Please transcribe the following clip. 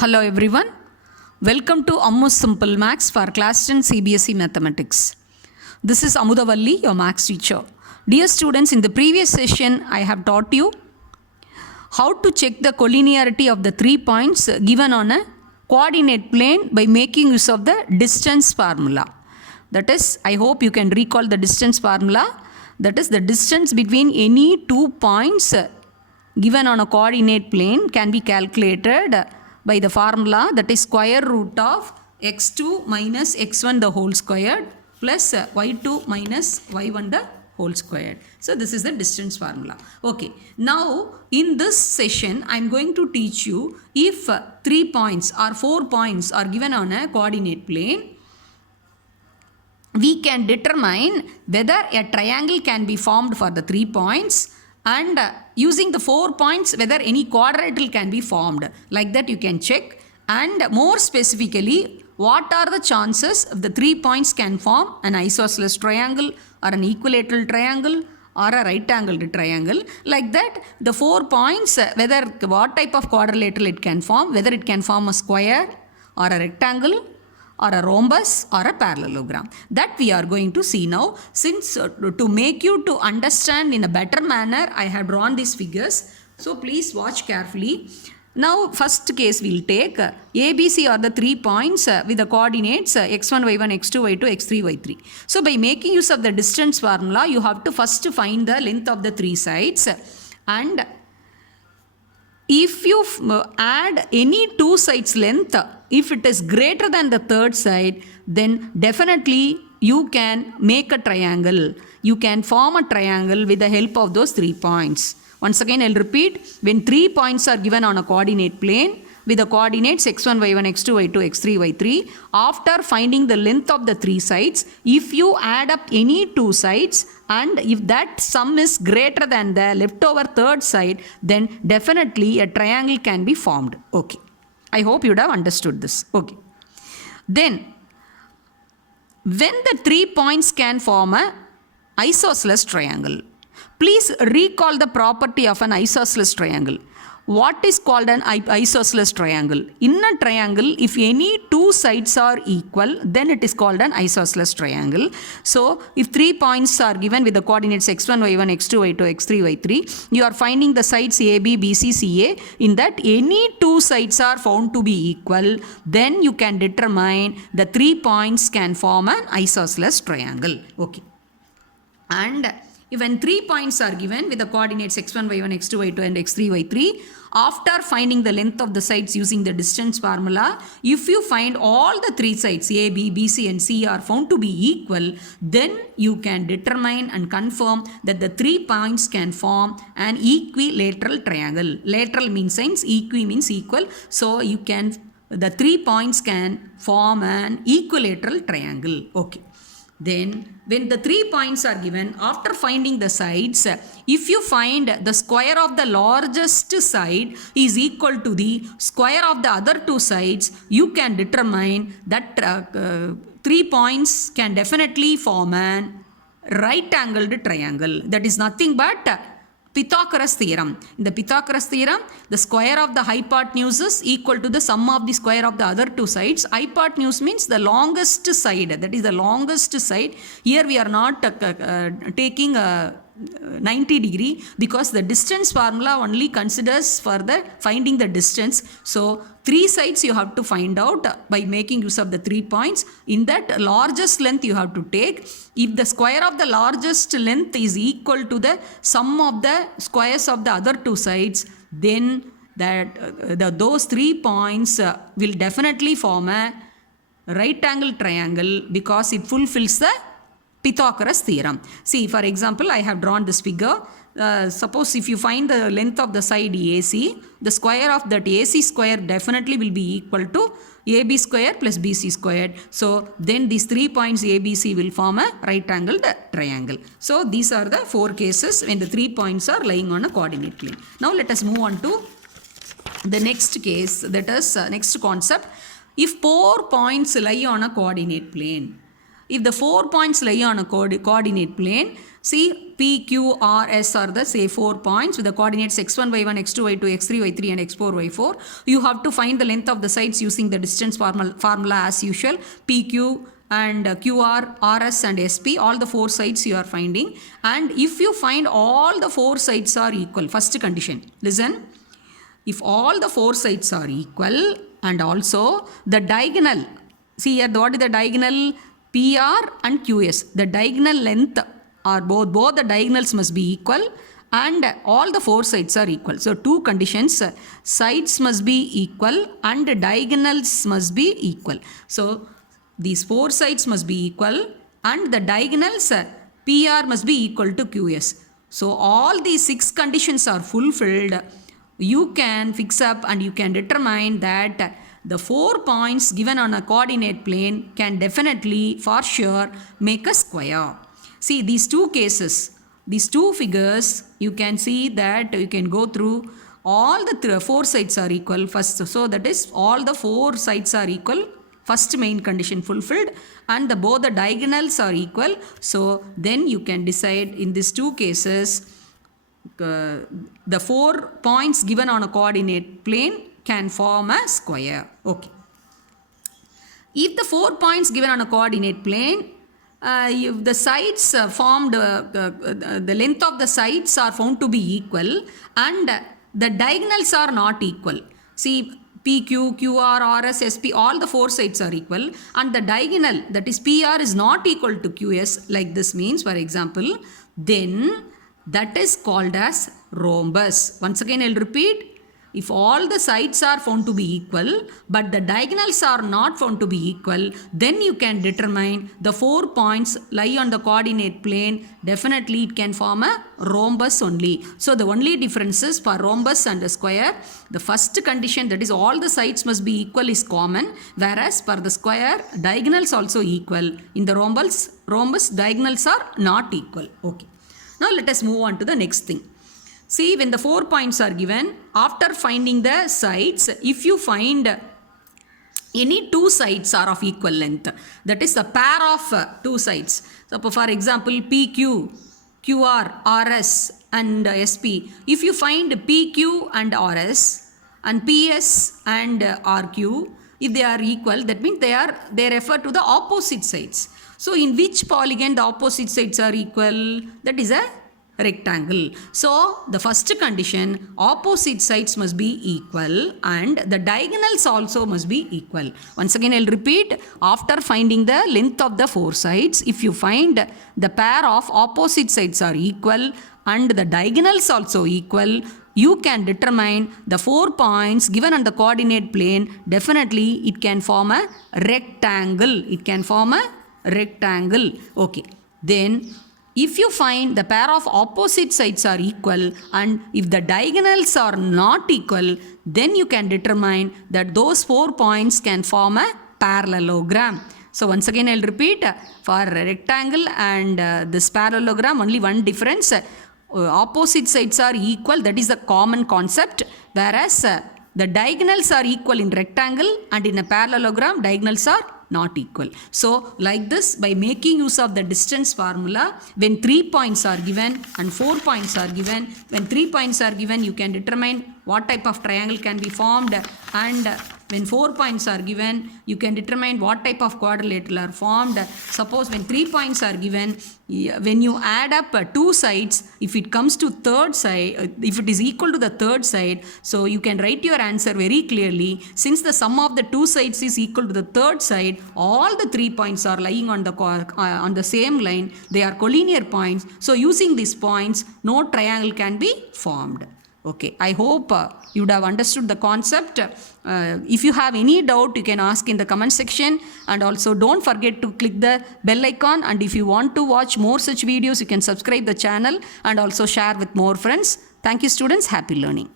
Hello everyone. Welcome to Ammu's Simple Maths for Class 10 CBSE Mathematics. This is Amudavalli, your Maths teacher. Dear students, in the previous session I have taught you how to check the collinearity of the 3 points given on a coordinate plane by making use of the distance formula. That is, I hope you can recall the distance formula. That is, the distance between any 2 points given on a coordinate plane can be calculated by the formula, that is square root of x2 minus x1 the whole squared plus y2 minus y1 the whole squared. So this is the distance formula. Okay, now in this session I am going to teach you if 3 points or 4 points are given on a coordinate plane, we can determine whether a triangle can be formed for the 3 points, and using the 4 points whether any quadrilateral can be formed. Like that you can check, and more specifically what are the chances of the 3 points can form an isosceles triangle or an equilateral triangle or a right angled triangle. Like that the 4 points, whether what type of quadrilateral it can form, whether it can form a square or a rectangle or a rhombus or a parallelogram, that we are going to see now. Since to make you to understand in a better manner, I have drawn these figures, so please watch carefully. Now first case we will take ABC are the 3 points with the coordinates x1, y1, x2, y2, x3, y3. So by making use of the distance formula, you have to first find the length of the 3 sides, and if you add any 2 sides length, if it is greater than the third side, then definitely you can make a triangle. You can form a triangle with the help of those 3 points. Once again I will repeat, when 3 points are given on a coordinate plane with the coordinates x1, y1, x2, y2, x3, y3, after finding the length of the 3 sides, if you add up any 2 sides and if that sum is greater than the leftover third side, then definitely a triangle can be formed. Okay, I hope you would have understood this. Okay, then when the 3 points can form a isosceles triangle, please recall the property of an isosceles triangle. What is called an isosceles triangle? In a triangle, if any 2 sides are equal, then it is called an isosceles triangle. So if 3 points are given with the coordinates x1, y1, x2, y2, x3, y3, you are finding the sides AB, BC, CA. In that any 2 sides are found to be equal, then you can determine the 3 points can form an isosceles triangle. Okay, and when 3 points are given with the coordinates x1, y1, x2, y2 and x3, y3, after finding the length of the sides using the distance formula, if you find all the 3 sides A, B, B, C and C are found to be equal, then you can determine and confirm that the 3 points can form an equilateral triangle. Lateral means signs, equi means equal. So you can, the 3 points can form an equilateral triangle. Okay. Then when the 3 points are given, after finding the sides, if you find the square of the largest side is equal to the square of the other 2 sides, you can determine that 3 points can definitely form an right angled triangle. That is nothing but Pythagoras theorem. In the Pythagoras theorem, the square of the hypotenuse is equal to the sum of the square of the other 2 sides. Hypotenuse means the longest side, that is the longest side. Here we are not taking 90 degree, because the distance formula only considers for the finding the distance. So 3 sides you have to find out by making use of the 3 points. In that largest length you have to take. If the square of the largest length is equal to the sum of the squares of the other 2 sides, then that those 3 points will definitely form a right angle triangle, because it fulfills the Pythagoras theorem. See, for example, I have drawn this figure. Suppose if you find the length of the side AC, the square of that AC square definitely will be equal to AB square plus BC squared. So then these 3 points ABC will form a right angled triangle. So these are the 4 cases when the 3 points are lying on a coordinate plane. Now let us move on to the next case, that is next concept. If 4 points lie on a coordinate plane, if the 4 points lie on a coordinate plane, see P, Q, R, S are the say 4 points with the coordinates x1, y1, x2, y2, x3, y3 and x4, y4. You have to find the length of the sides using the distance formula as usual. P, Q and QR, RS and SP, all the 4 sides you are finding. And if you find all the 4 sides are equal, first condition, listen, if all the 4 sides are equal and also the diagonal, see here what is the diagonal, PR and QS, the diagonal length are both the diagonals must be equal and all the 4 sides are equal. So 2 conditions, sides must be equal and diagonals must be equal. So these 4 sides must be equal and the diagonals PR must be equal to QS. So all these 6 conditions are fulfilled. You can fix up and you can determine that the 4 points given on a coordinate plane can definitely for sure make a square. See these 2 cases, these 2 figures, you can see that you can go through all the 4 sides are equal first. So that is all the 4 sides are equal. First main condition fulfilled and both the diagonals are equal. So then you can decide in these 2 cases the 4 points given on a coordinate plane can form a square. Okay. If the 4 points given on a coordinate plane, if the sides formed, the length of the sides are found to be equal and the diagonals are not equal. See PQ, QR, RS, SP, all the 4 sides are equal and the diagonal, that is PR, is not equal to QS, like this means, for example, then that is called as rhombus. Once again, I'll repeat. If all the sides are found to be equal, but the diagonals are not found to be equal, then you can determine the 4 points lie on the coordinate plane. Definitely it can form a rhombus only. So the only differences for rhombus and a square, the first condition, that is all the sides must be equal, is common, whereas for the square, diagonals also equal. In the rhombus diagonals are not equal. Okay. Now let us move on to the next thing. See, when the 4 points are given, after finding the sides, if you find any 2 sides are of equal length, that is the pair of 2 sides. So for example, PQ, QR, RS and SP. If you find PQ and RS and PS and RQ, if they are equal, that means they refer to the opposite sides. So in which polygon the opposite sides are equal? That is a rectangle. So the first condition, opposite sides must be equal and the diagonals also must be equal. Once again I'll repeat, after finding the length of the 4 sides, if you find the pair of opposite sides are equal and the diagonals also equal, you can determine the 4 points given on the coordinate plane. Definitely it can form a rectangle. It can form a rectangle. Okay. Then if you find the pair of opposite sides are equal and if the diagonals are not equal, then you can determine that those 4 points can form a parallelogram. So once again I'll repeat, for a rectangle and this parallelogram, only one difference, opposite sides are equal, that is the common concept, whereas the diagonals are equal in rectangle and in a parallelogram diagonals are not equal. So like this, by making use of the distance formula, when 3 points are given and 4 points are given, when 3 points are given, you can determine what type of triangle can be formed, and when 4 points are given, you can determine what type of quadrilateral are formed. Suppose when 3 points are given, when you add up 2 sides, if it comes to third side, if it is equal to the third side, so you can write your answer very clearly. Since the sum of the 2 sides is equal to the third side, all the 3 points are lying on the same line. They are collinear points. So using these points, no triangle can be formed. Okay, I hope you would have understood the concept. If you have any doubt, you can ask in the comment section, and also don't forget to click the bell icon, and if you want to watch more such videos, you can subscribe the channel and also share with more friends. Thank you students, happy learning.